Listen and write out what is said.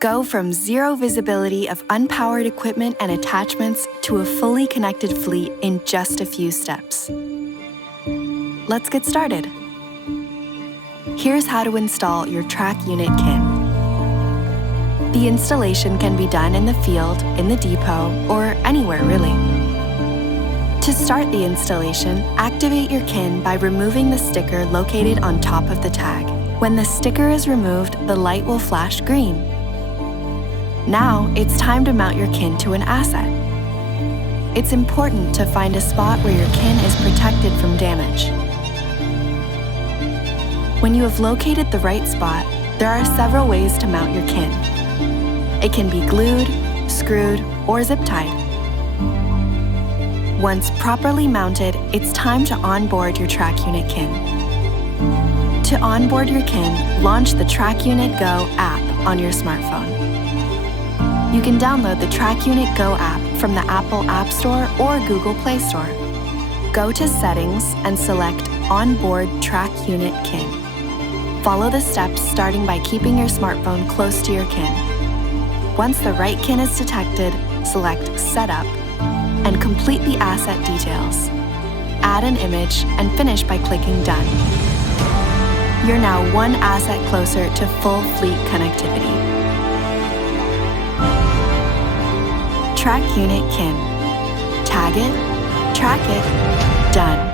Go from zero visibility of unpowered equipment and attachments to a fully connected fleet in just a few steps. Let's get started. Here's how to install your Trackunit Kin. The installation can be done in the field, in the depot, or anywhere really. To start the installation, activate your Kin by removing the sticker located on top of the tag. When the sticker is removed, the light will flash green. Now, it's time to mount your Kin to an asset. It's important to find a spot where your Kin is protected from damage. When you have located the right spot, there are several ways to mount your Kin. It can be glued, screwed, or zip-tied. Once properly mounted, it's time to onboard your Trackunit Kin. To onboard your Kin, launch the Trackunit Go app on your smartphone. You can download the Trackunit Go app from the Apple App Store or Google Play Store. Go to Settings and select Onboard Trackunit Kin. Follow the steps starting by keeping your smartphone close to your Kin. Once the right Kin is detected, select Setup and complete the asset details. Add an image and finish by clicking Done. You're now one asset closer to full fleet connectivity. Trackunit Kin. Tag it, track it, done.